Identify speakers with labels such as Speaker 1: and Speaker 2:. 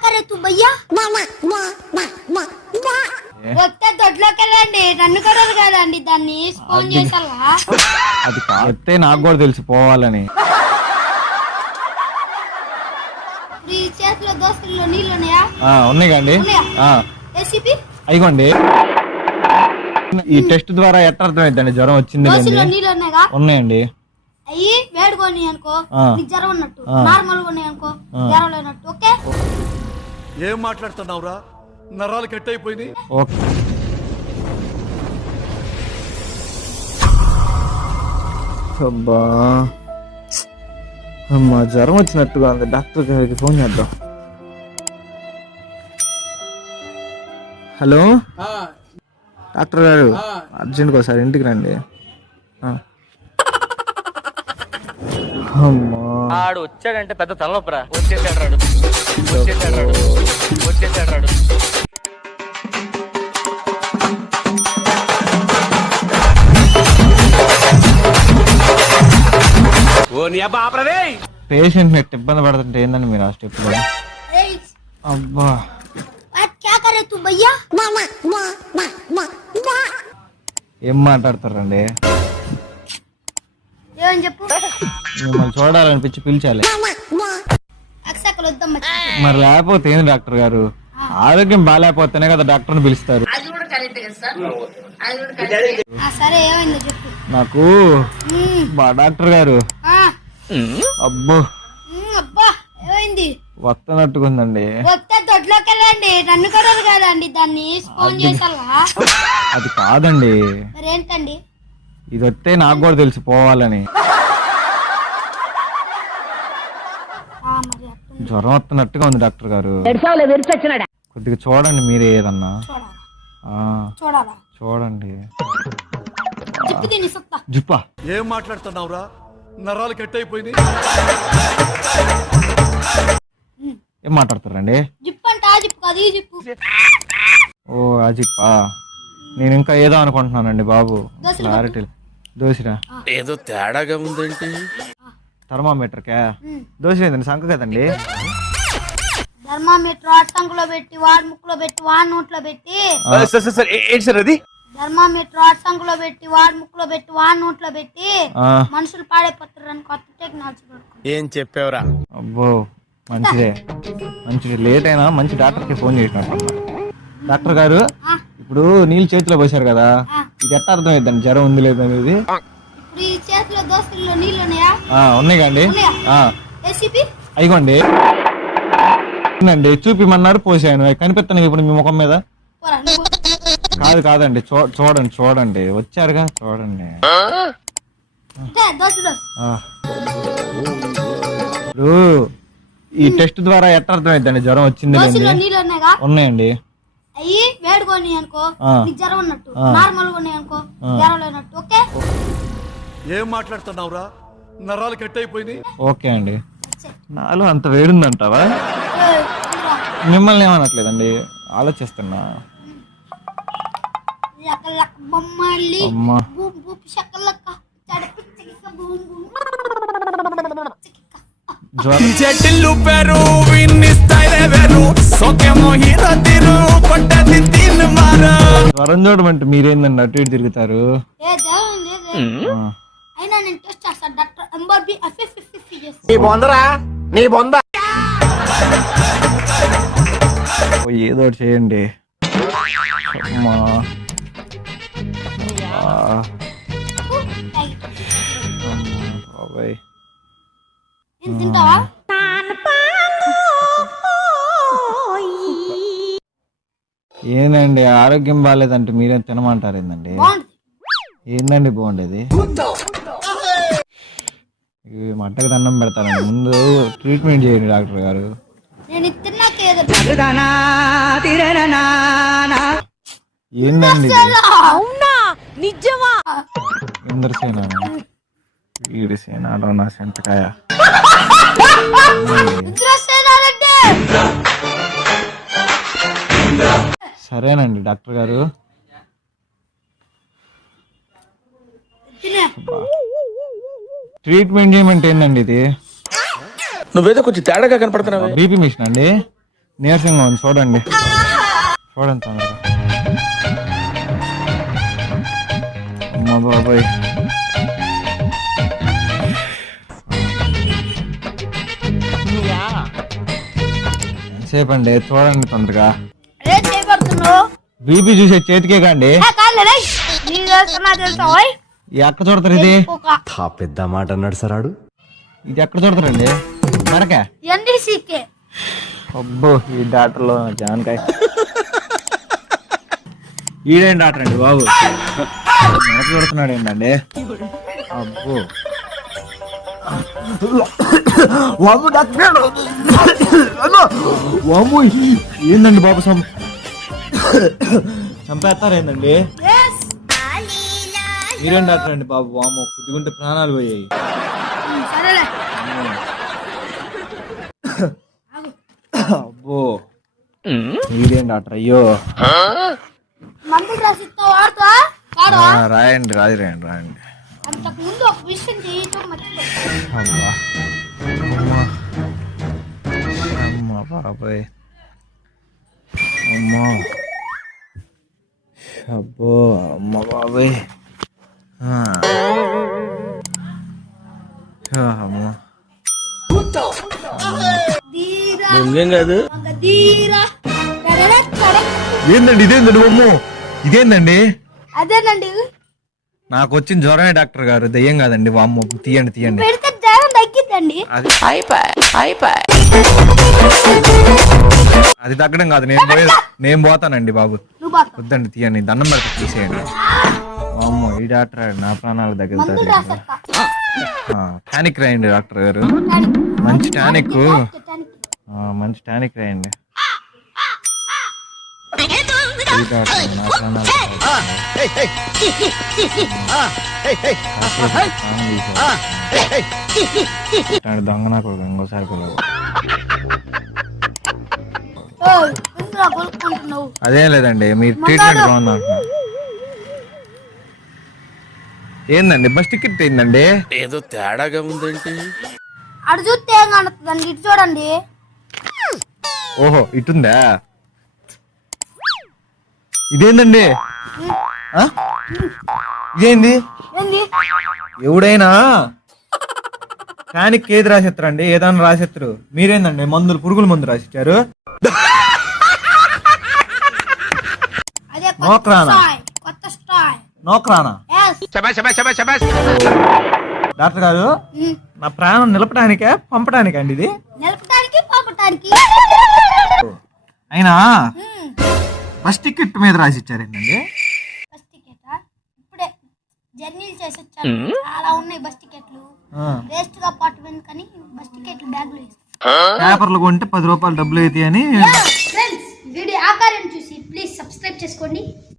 Speaker 1: करे तू भैया వస్తే దొడ్లోకి వెళ్ళండి నన్ను కూడా కదండి దాన్ని ఫోన్ చేసాలా
Speaker 2: అది కాస్తే నాకు కూడా తెలిసి పోవాలని.
Speaker 1: ఈ చేతిలో దోస్తుల్లో నీళ్ళు ఉన్నాయా?
Speaker 2: ఉన్నాయి కండి. అయిగోండి. ఈ టెస్ట్ ద్వారా ఎట్లా అర్థమైందండి జ్వరం వచ్చింది?
Speaker 1: నీళ్ళు ఉన్నాయా?
Speaker 2: ఉన్నాయండి.
Speaker 1: అయ్యి వేడుకొని అనుకో నీకు జ్వరం ఉన్నట్టు, నార్మల్ గా ఉన్నాయి అనుకో జ్వరం లేనట్టు. ఓకే
Speaker 3: ఏం మాట్లాడుతున్నావురా? నరాలు కట్ అయిపోయింది.
Speaker 2: ఓకే అబ్బా అమ్మా జ్వరం వచ్చినట్టుగా ఉంది. డాక్టర్ గారికి ఫోన్ చేద్దాం. హలో డాక్టర్ గారు, అర్జెంట్గా ఒకసారి ఇంటికి రండి. అమ్మా
Speaker 4: ఆడు వచ్చాడంటే పెద్ద తలనొప్పరా. వచ్చేసాడు
Speaker 2: పేషెంట్ నెట్ ఇబ్బంది పడుతుంటే ఏందండి మీరు ఆ స్టెప్ లో? అబ్బా ఏం మాట్లాడతారండి?
Speaker 1: చెప్పు
Speaker 2: మిమ్మల్ని చూడాలనిపించి పిలిచాలి. మరి లేకపోతే ఏంది డాక్టర్ గారు? ఆరోగ్యం బాగాలేకపోతేనే కదా డాక్టర్ని పిలుస్తారు.
Speaker 1: సరే ఏమైందో చెప్పు
Speaker 2: నాకు డాక్టర్ గారు అబ్బో
Speaker 1: అబ్బా ఏమైంది?
Speaker 2: వస్తున్నట్టుకుందండి.
Speaker 1: వస్తే దొడ్లోకి వెళ్ళండి నన్ను కూడా కదండి దాన్ని ఫోన్ చేసాలా?
Speaker 2: అది కాదండి.
Speaker 1: మరి ఏంటండి?
Speaker 2: ఇది వస్తే నాకు కూడా తెలిసి పోవాలని. జ్వరం వస్తున్నట్టుగా ఉంది డాక్టర్ గారు. కొద్దిగా చూడండి మీరే ఏదన్నా. చూడండి. జిప్పా
Speaker 3: ఏం మాట్లాడుతున్నావురా? నరాలు కట్ అయిపోయింది.
Speaker 2: ఏం మాట్లాడతారండి? ఓ ఆ జిప్పా. నేను ఇంకా ఏదో అనుకుంటున్నానండి బాబు. క్లారిటీ దోసిరా
Speaker 3: ఏదో తేడాగా ఉందేంటి?
Speaker 2: థర్మామీటర్ కా దోసిరేందండి? సంక కదండి.
Speaker 1: థర్మామీటర్ వాడి సంఖలో పెట్టి వాడి ముక్కులో పెట్టి వాడి నోట్లో పెట్టి
Speaker 3: అది
Speaker 1: థర్మామీటర్ వాడి సంఖలో పెట్టి వాడి ముక్కులో పెట్టి వాడి నోట్లో పెట్టి మనుషులు పాడైపోతారని కొత్త టెక్నాలజీ.
Speaker 3: ఏం చెప్పావురా?
Speaker 2: అబ్బో మంచిదే మంచిది. లేట్ అయినా మంచి డాక్టర్ కి ఫోన్ చేసినట్టు. డాక్టర్ గారు ఇప్పుడు నీళ్ళు చేతిలో పోసారు కదా, ఇది ఎట్లా అర్థమైందండి జ్వరం ఉంది లేదు అనేది?
Speaker 1: ఇప్పుడు ఈ చేతిలో దోస్తుల్లో నీళ్ళు ఉన్నాయా?
Speaker 2: ఉన్నాయి కండి. అయిగోండి చూపిమన్నారు, పోసాను. కనిపిస్తున్నాయి ఇప్పుడు మీ ముఖం మీద. కాదండి చూడండి చూడండి వచ్చారుగా చూడండి. ఇప్పుడు ఈ టెస్ట్ ద్వారా ఎట్లా అర్థమైందండి జ్వరం వచ్చింది లేదు? ఉన్నాయండి.
Speaker 1: అయ్యి వేడుకొని అనుకో నీకు జ్వరం ఉన్నట్టు, నార్మల్ గా ఉన్నాయి అనుకో జ్వరం లేనట్టు. ఓకే
Speaker 3: ఏం మాట్లాడుతున్నావురా? నరాలు కట్ అయిపోయింది.
Speaker 2: ఓకే అండి. నాలో అంత వేడుందంటావా? మిమ్మల్ని ఏమనట్లేదండి, ఆలోచిస్తున్నా. జ్వరం చూడమంటే మీరేందండి అటు ఇటు తిరుగుతారు? ఏదో ఒకటి చేయండి. అమ్మా బాబాయ్ ఏందండి ఆరోగ్యం బాగాలేదంటే మీరేం తినమంటారు ఏందండి? ఏందండి బాగుండేది? మట్టకు దండం పెడతారండి. ముందు ట్రీట్మెంట్ చేయండి డాక్టర్ గారు. ఏందండి ఇంద్రసేన ఈడిసేన నా సెంటకాయ. సరేనండి డాక్టర్ గారు. ట్రీట్మెంట్ చేయమంటే ఏందండి ఇది?
Speaker 3: నువ్వేదో కొంచెం తేడాగా కనపడుతున్నావు.
Speaker 2: బీపీ మిషన్ అండి. నీరసంగా ఉంది చూడండి తొందరగా. అమ్మ బాబాయ్, ఎంతసేపు అండి చూడండి తొందరగా.
Speaker 1: ఏం చేయబడుతున్నావు
Speaker 2: బీపీ చూసే చేతికే కాండి. ఈ అక్క చూడతారు ఇది
Speaker 5: పెద్ద మాట అన్నాడు సరాడు.
Speaker 2: ఇది ఎక్కడ చూడతారండి మరక.
Speaker 1: ఎన్డీసీకే
Speaker 2: అబ్బో ఈ డాక్టర్లో జానకాయ. ఈడేం డాక్టర్ అండి బాబు, మెడకు చూడుతున్నాడు ఏంటండి. అబ్బో వాము డాక్టర్, వాము ఏందండి బాబు చంపేస్తారు ఏందండి. మీరేం డాక్టర్ అండి బాబు, వాము కొద్దిగుంటే ప్రాణాలు పోయాయి.
Speaker 1: సరేలే
Speaker 2: అబ్బో మీరేం డాక్టర్, అయ్యో.
Speaker 1: మందులు రాసిస్తా వాడుతా వాడు.
Speaker 2: రాయండి రాయండి.
Speaker 1: అంతకు ముందు ఒక విషయం చేయటం మర్చిపోయి.
Speaker 2: అమ్మా అమ్మా అమ్మా బాబాయ్, అమ్మా అబ్బో అమ్మ బాబాయ్. అమ్మా
Speaker 1: దీరా
Speaker 3: దొంగేం కాదు.
Speaker 1: ఒక దీరా
Speaker 2: ఏందండి ఇదేందండి అమ్మో ఇదేందండి.
Speaker 1: అదేనండి
Speaker 2: నాకు వచ్చిన జ్వరమే డాక్టర్ గారు, దయ్యం కాదండి. వామ్మో తీయండి
Speaker 1: పెడితే జ్వరం తగ్గిద్దండి.
Speaker 2: అది తగ్గడం కాదు, నేను పోతానండి బాబు.
Speaker 1: నువ్వు బాగా
Speaker 2: వద్దండి తీయండి, దండం పెడితే తీసేయండి. అమ్మో ఈ డాక్టర్ నా ప్రాణాలు
Speaker 1: మందులు
Speaker 2: తగ్గుతారు.
Speaker 1: రాసేస్తా.
Speaker 2: టానిక్ రాయండి డాక్టర్ గారు, మంచి టానిక్. మంచి టానిక్ రాయండి. ఈ డాక్టర్ నా ప్రాణాలు దొంగ నాకు ఇంకోసారి పిల్లలు.
Speaker 1: ఇందులో కొనుక్కుంటున్నావు.
Speaker 2: అదేం లేదండి, మీరు ట్రీట్మెంట్ బాగుంది అంటున్నారు. ఏందండి బస్ టికెట్ ఏందండి.
Speaker 3: ఏదో తేడాగా ఉందేంటి?
Speaker 1: అటు చూస్తే ఏం కనొస్తుందండి, ఇటు చూడండి.
Speaker 2: ఓహో ఇటుందా, ఇదేందండి. ఇదేంది,
Speaker 1: ఏంది
Speaker 2: ఎవడైనా టానిక్ ఏది రాసేస్తారండి, ఏదైనా రాసేస్తారు. మీరేందండి మందులు పురుగుల మందు రాసిచ్చారు.
Speaker 1: అదే
Speaker 2: నోక్రానా
Speaker 1: కొత్త స్టాయ్.
Speaker 2: నోక్రానా డాక్టర్ గారు, నా ప్రాణం నిలపడానికే పంపడానికే అండి ఇది.
Speaker 1: నిలపడానికి పంపడానికి.
Speaker 2: అయినా బస్ టికెట్ మీద రాసిచ్చారేంటండి.
Speaker 1: బస్ టికెటా? ఇప్పుడే జర్నీలు చేసి వచ్చాను, చాలా ఉన్నాయి బస్ టికెట్లు. వేస్ట్ గా పట్టుకుంది కానీ బస్ టికెట్లు బ్యాగులు వేస్తాను.
Speaker 2: పేపర్లు కొంటే 10 రూపాయలు డబ్బులు అయితే అని.
Speaker 1: ఫ్రెండ్స్ వీడియో ఆకారం చూసి ప్లీజ్ సబ్స్క్రైబ్ చేసుకోండి.